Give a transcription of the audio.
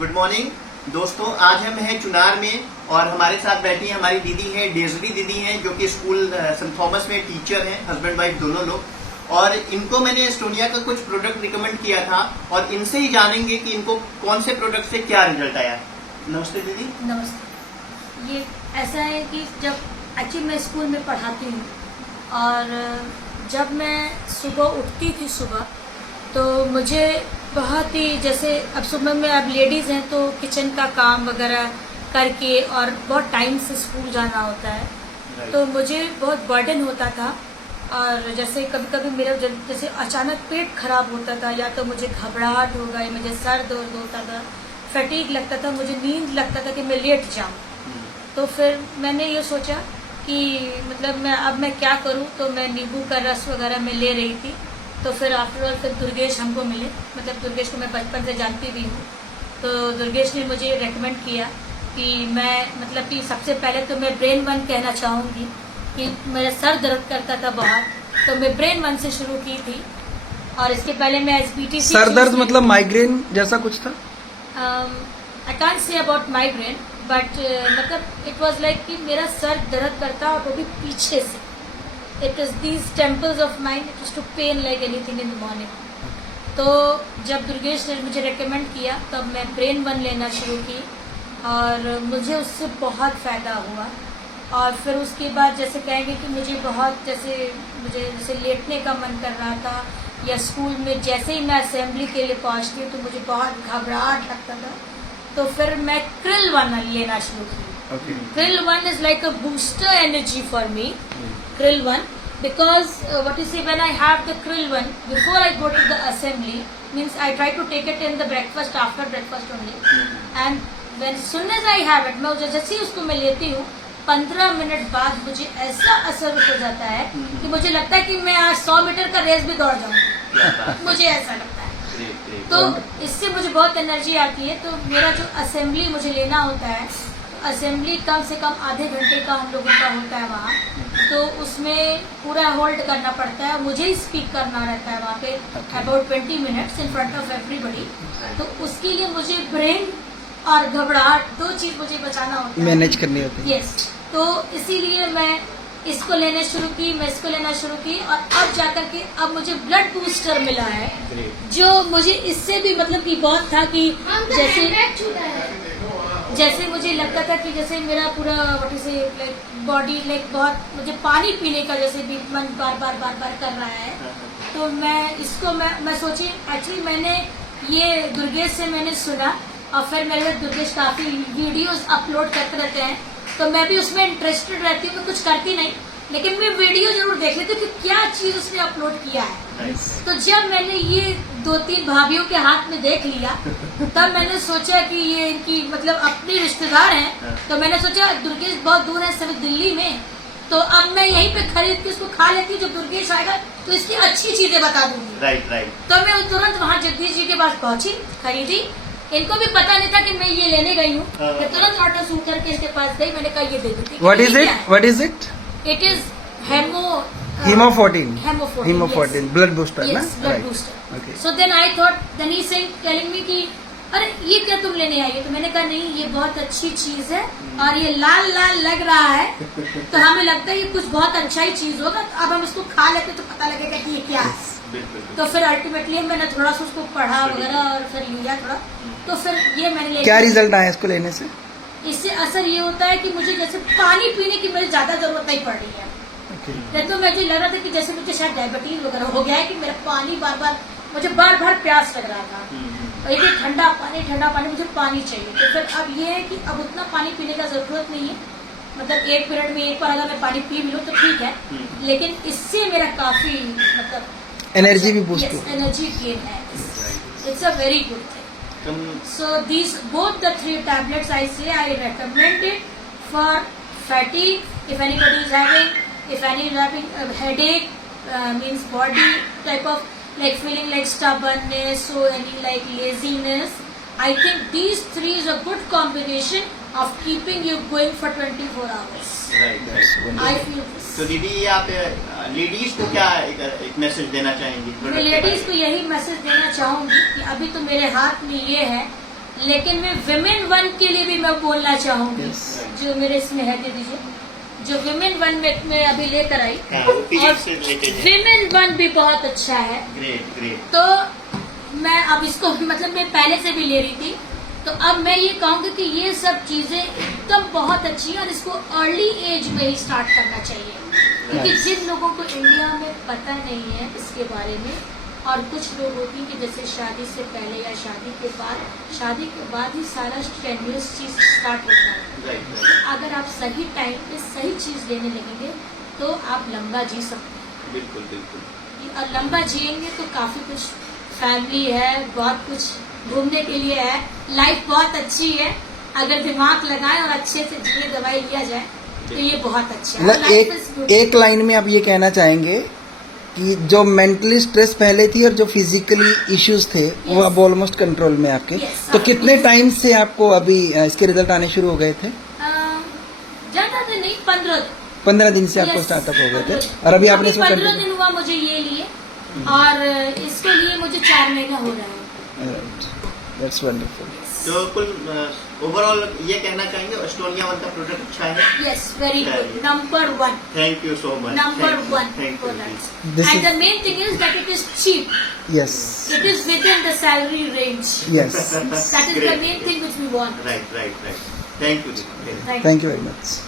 Good morning दोस्तों, आज हम हैं चुनार में और हमारे साथ बैठी हैं हमारी दीदी हैं, डेजरी दीदी हैं, जो कि स्कूल सेंट थॉमस में टीचर हैं, हस्बैंड वाइफ दोनों लोग। और इनको मैंने एस्टोनिया का कुछ प्रोडक्ट रिकमेंड किया था और इनसे ही जानेंगे कि इनको कौन से प्रोडक्ट से क्या रिजल्ट आया। नमस्ते दीदी। नमस्ते। ये ऐसा है कि जब एक्चुअली मैं स्कूल में पढ़ाती हूँ और जब मैं सुबह उठती थी तो मुझे बहुत ही, जैसे अब सुबह में अब लेडीज़ हैं तो किचन का काम वगैरह करके और बहुत टाइम से स्कूल जाना होता है, तो मुझे बहुत बर्डन होता था। और जैसे कभी कभी मेरा जैसे अचानक पेट खराब होता था, या तो मुझे घबराहट हो गई, मुझे सर दर्द होता था, फटीग लगता था, मुझे नींद लगता था कि मैं लेट जाऊँ। तो फिर मैंने ये सोचा कि मतलब मैं क्या करूँ, तो मैं नींबू का रस वगैरह मैं ले रही थी। तो फिर आफ्टर ऑल फिर दुर्गेश हमको मिले, मतलब दुर्गेश को मैं बचपन से जानती भी हूँ। तो दुर्गेश ने मुझे रेकमेंड किया कि मैं मतलब कि सबसे पहले तो मैं ब्रेन वन कहना चाहूँगी कि मेरा सर दर्द करता था बहुत, तो मैं ब्रेन वन से शुरू की थी। और इसके पहले मैं SBT सर दर्द मतलब माइग्रेन जैसा कुछ था? I can't say about migraine, but मतलब इट वाज लाइक कि मेरा सर दर्द करता और वो भी पीछे से। It is these temples of mine, it used to pain like anything in the morning. तो जब दुर्गेश ने मुझे रेकमेंड किया तब मैं ब्रेन वन लेना शुरू की और मुझे उससे बहुत फ़ायदा हुआ। और फिर उसके बाद जैसे कहेंगे कि मुझे जैसे लेटने का मन कर रहा था, या स्कूल में जैसे ही मैं असेंबली के लिए पहुंचती हूँ तो मुझे बहुत घबराहट लगता था, तो फिर मैं क्रिल वन लेना शुरू की। Krill one is like a booster energy for me. Krill one, because when I have the Krill one before I go to the assembly, means I try to take it in the breakfast, after breakfast only, and when soon as I have it, मैं जैसे ही उसको मैं लेती हूँ 15 minute बाद मुझे ऐसा असर हो जाता है कि मुझे लगता है कि मैं आज 100 मीटर का रेस भी दौड़ जाऊंगी। मुझे ऐसा लगता है, तो इससे मुझे बहुत एनर्जी आती है। तो मेरा जो असेंबली मुझे लेना होता है, असेंबली कम से कम आधे घंटे का हम लोगों का होता है वहाँ, तो उसमें पूरा होल्ड करना पड़ता है, मुझे ही स्पीक करना रहता है वहाँ पे about 20 minutes in front of everybody. तो उसके लिए मुझे ब्रेन और घबराहट दो चीज मुझे बचाना होता है, मैनेज करनी होती है। यस, तो इसीलिए मैं इसको लेना शुरू की और अब जाकर के अब मुझे ब्लड बूस्टर मिला है, जो मुझे इससे भी मतलब कि बहुत था कि जैसे मुझे लगता था कि जैसे मेरा पूरा बॉडी बहुत मुझे पानी पीने का जैसे भी मन बार बार कर रहा है। तो मैं सोची, एक्चुअली मैंने ये दुर्गेश से मैंने सुना और फिर मेरे दुर्गेश काफी वीडियोस अपलोड करते रहते हैं, तो मैं भी उसमें इंटरेस्टेड रहती हूँ। मैं कुछ करती नहीं, लेकिन मैं वीडियो जरूर देख लेती हूँ कि क्या चीज उसने अपलोड किया है। तो जब मैंने ये 2-3 भाभीियों के हाथ में देख लिया, तब मैंने सोचा कि ये इनकी मतलब अपने रिश्तेदार हैं, तो मैंने सोचा दुर्गेश बहुत दूर है सभी दिल्ली में, तो अब मैं यहीं पे खरीद के उसको खा लेती हूँ। जब दुर्गेश आएगा तो इसकी अच्छी चीजें बता दूंगी। राइट। तो मैं तुरंत वहाँ जगदीश जी के पास पहुंची, खरीदी। इनको भी पता नहीं था कि मैं ये लेने गई हूँ। मैं तुरंत ऑटो शूट करके इसके पास गई, मैंने कहा ये दे देती। What is it? It is Hemo14 blood booster, yes, ना? blood Right. booster. Okay. So then I thought, then he saying telling me कि अरे ये क्या तुम लेने आई हो? तो मैंने कहा नहीं, ये बहुत अच्छी चीज है और ये लाल लाल लग रहा है, तो हमें लगता है ये कुछ बहुत अच्छा ही चीज होगा। तो अब हम इसको खा लेते तो पता लगेगा कि ये क्या है। तो फिर अल्टीमेटली मैंने थोड़ा सा उसको पढ़ा वगैरह और फिर लिया थोड़ा, तो फिर ये मैंने क्या रिजल्ट आया इसको लेने से? इससे असर ये होता है कि मुझे जैसे पानी पीने की मुझे ज्यादा जरूरत नहीं पड़ रही है। नहीं तो मुझे लग रहा था कि जैसे मुझे शायद डायबिटीज वगैरह हो गया है कि मेरा पानी मुझे बार बार प्यास लग रहा था। और ये ठंडा पानी मुझे पानी चाहिए। तो फिर अब ये है कि अब उतना पानी पीने का जरूरत नहीं है, मतलब 1 मिनट में एक बार अगर मैं पानी पी भी लूँ तो ठीक है, लेकिन इससे मेरा काफी मतलब एनर्जी भी बूस्ट हो, एनर्जी गेन है। It's a very good thing. So these both the 3 tablets I recommend it for fatigue. If anybody is having a headache, means body type of like feeling like stubbornness or any like laziness, I think these 3 is a good combination of keeping you going for 24 hours. Right. I feel this. तो दीदी आप ladies को क्या एक message देना चाहेंगी? मैं ladies को यही मैसेज देना चाहूंगी कि अभी तो मेरे हाथ में ये है लेकिन मैं विमेन वन के लिए भी मैं बोलना चाहूंगी। Yes. जो मेरे इसमें है, दे दीजिए, जो विमेन वन में मैं अभी लेकर आई, हाँ, वो और physics से related है। विमेन वन भी बहुत अच्छा है। Great great. तो मैं अब इसको मतलब मैं पहले से भी ले रही थी, तो अब मैं ये कहूंगी कि ये सब चीजें एकदम बहुत अच्छी हैं और इसको अर्ली एज में ही स्टार्ट करना चाहिए, क्योंकि Right. जिन लोगों को इंडिया में पता नहीं है इसके बारे में, और कुछ लोग होती हैं कि जैसे शादी से पहले या शादी के बाद ही सारा स्ट्रेनियस चीज स्टार्ट होता है। राइट अगर आप सही टाइम पे सही चीज लेने लगेंगे तो आप लंबा जी सकते बिल्कुल बिल्कुल। हैं, और लंबा जिएंगे तो काफी कुछ फैमिली है, बहुत कुछ घूमने के लिए है, लाइफ बहुत अच्छी है। अगर दिमाग लगाएं और अच्छे से जिए, दवाई लिया जाए तो ये बहुत अच्छा है। मतलब Life is good. एक लाइन में आप ये कहना चाहेंगे कि जो मेंटली स्ट्रेस पहले थी और जो फिजिकली इश्यूज थे वो Yes. अब ऑलमोस्ट कंट्रोल में आपके। Yes, तो हाँ, कितने yes. टाइम से आपको अभी इसके रिजल्ट आने शुरू हो गए थे? ज्यादा दिन नहीं, 15 15 दिन से आपको Yes, स्टार्टअप हो गए थे 15 और अभी आपने इसको 15 दिन हुआ मुझे ये लिए, और इसको लिए मुझे 4 महीना हो रहा है। That's wonderful. तो कुल ओवरऑल ये कहना चाहेंगे एस्टोनिया वन का प्रोडक्ट अच्छा है। यस, वेरी गुड, Chaliए. Number 1, thank you so much. Number 1 thank you. This and is- the main thing is that it is cheap, yes it is with in the salary range, yes that is the Great. Main thing which we want. Right right right. Thank you. Thank you. Thank you very much.